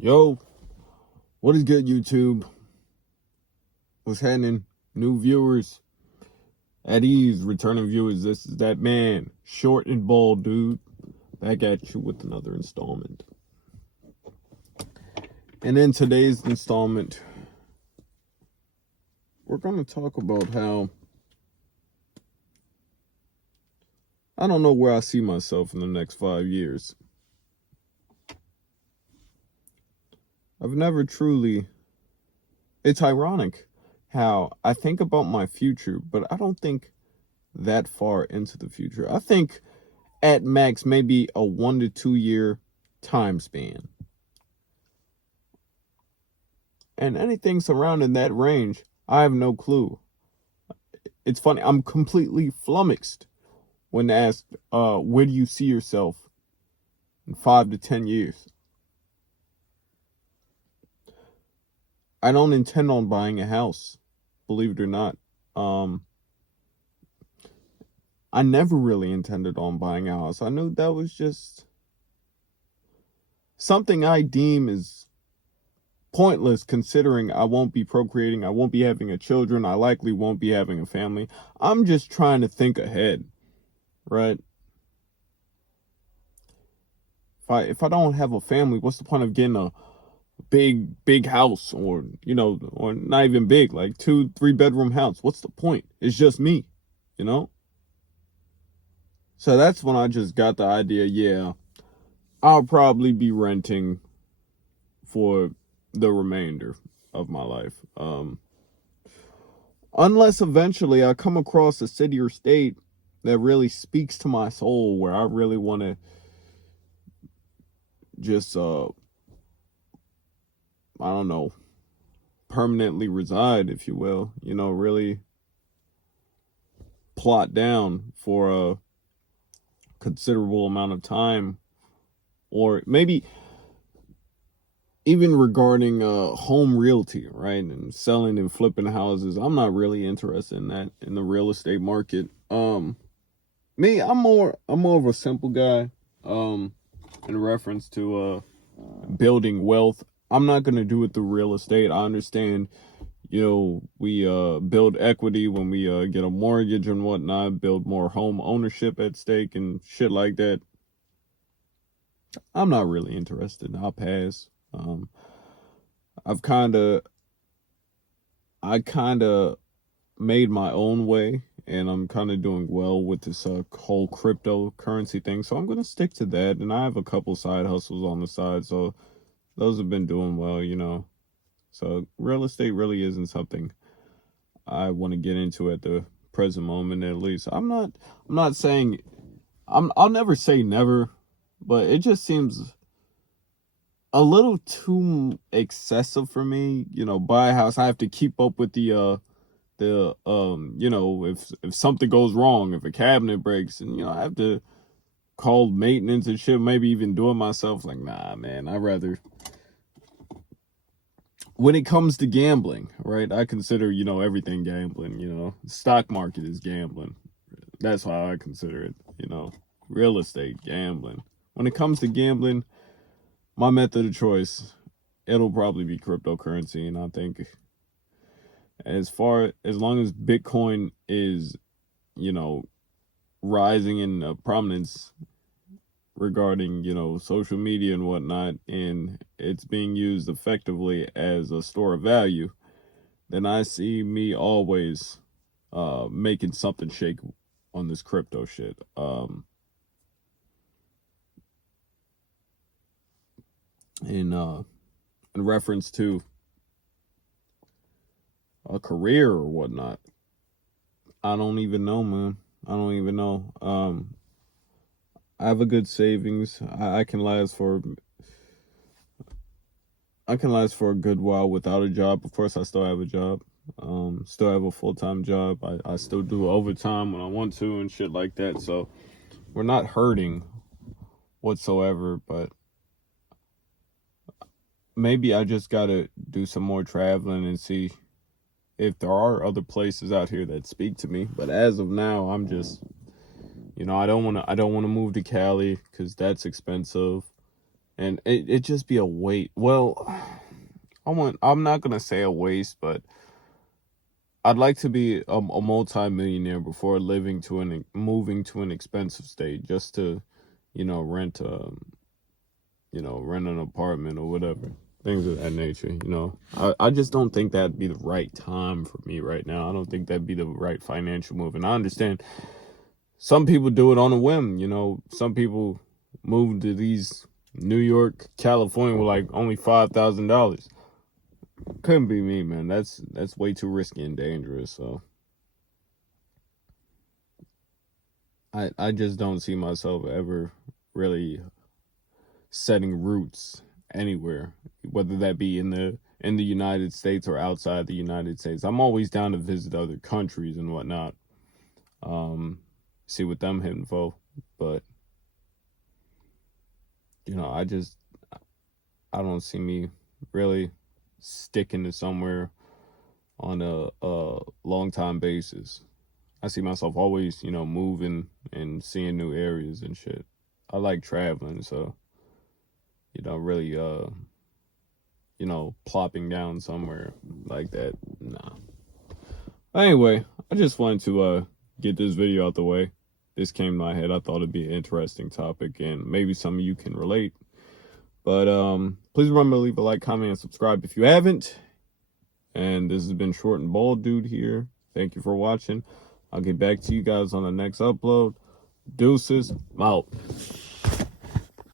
Yo, what is good, YouTube? What's happening? New viewers, at ease, returning viewers. This is that man, short and bald dude, back at you with another installment. And in today's installment, we're going to talk about how I don't know where I see myself in the next 5 years. I've never truly. It's ironic how I think about my future, but I don't think that far into the future. I think at max maybe a 1 to 2 year time span. And anything surrounding that range, I have no clue. It's funny, I'm completely flummoxed when asked, where do you see yourself in 5 to 10 years? I don't intend on buying a house, believe it or not. I never really intended on buying a house. I knew that was just something I deem is pointless, considering I won't be procreating, I won't be having a children, I likely won't be having a family. I'm just trying to think ahead, right? If I don't have a family, what's the point of getting a big house, or or not even big, like 2-3 bedroom house? What's the point? It's just me, you know? So that's when I just got the idea, yeah, I'll probably be renting for the remainder of my life. Unless eventually I come across a city or state that really speaks to my soul, where I really want to just I don't know, permanently reside, if you will, really plot down for a considerable amount of time. Or maybe even regarding home realty, right, and selling and flipping houses. I'm not really interested in that, in the real estate market. Me, I'm more of a simple guy. In reference to building wealth, I'm not gonna do it through real estate. I understand, we build equity when we get a mortgage and whatnot, build more home ownership at stake and shit like that. I'm not really interested. I'll pass. I've I kind of made my own way, and I'm kind of doing well with this whole cryptocurrency thing. So I'm going to stick to that. And I have a couple side hustles on the side. So those have been doing well. So real estate really isn't something I want to get into at the present moment, at least. I'm not saying, I'll never say never, but it just seems a little too excessive for me. Buy a house, I have to keep up with if something goes wrong, if a cabinet breaks, and I have to call maintenance and shit, maybe even do it myself. Like, nah, man, I'd rather. When it comes to gambling, right, I consider everything gambling. Stock market is gambling. That's how I consider it. Real estate gambling. When it comes to gambling, my method of choice, it'll probably be cryptocurrency. And I think as long as Bitcoin is, rising in prominence regarding, social media and whatnot, and it's being used effectively as a store of value, then I see me always making something shake on this crypto shit. In reference to a career or whatnot, I don't even know, man. I don't even know. I have a good savings. I can last for a good while without a job. Of course, I still have a job. Still have a full-time job. I still do overtime when I want to and shit like that. So we're not hurting whatsoever, but maybe I just gotta do some more traveling and see if there are other places out here that speak to me. But as of now, I'm just, I don't want to move to Cali because that's expensive. and it just be a wait. Well, I'm not gonna say a waste, but I'd like to be a multi-millionaire before moving to an expensive state, just to, rent rent an apartment or whatever, things of that nature. I just don't think that'd be the right time for me right now. I don't think that'd be the right financial move, and I understand some people do it on a whim. Some people move to these New York, California with like only $5,000. Couldn't be me, man. That's way too risky and dangerous. So I just don't see myself ever really setting roots anywhere, whether that be in the United States or outside the United States. I'm always down to visit other countries and whatnot. See what them hitting for. But I don't see me really sticking to somewhere on a long time basis. I see myself always, moving and seeing new areas and shit. I like traveling, so really plopping down somewhere like that. Nah. Anyway, I just wanted to get this video out the way. This came to my head. I thought it'd be an interesting topic, and maybe some of you can relate. But please remember to leave a like, comment, and subscribe if you haven't. And this has been Short and Bald Dude here. Thank you for watching. I'll get back to you guys on the next upload. Deuces, I'm out.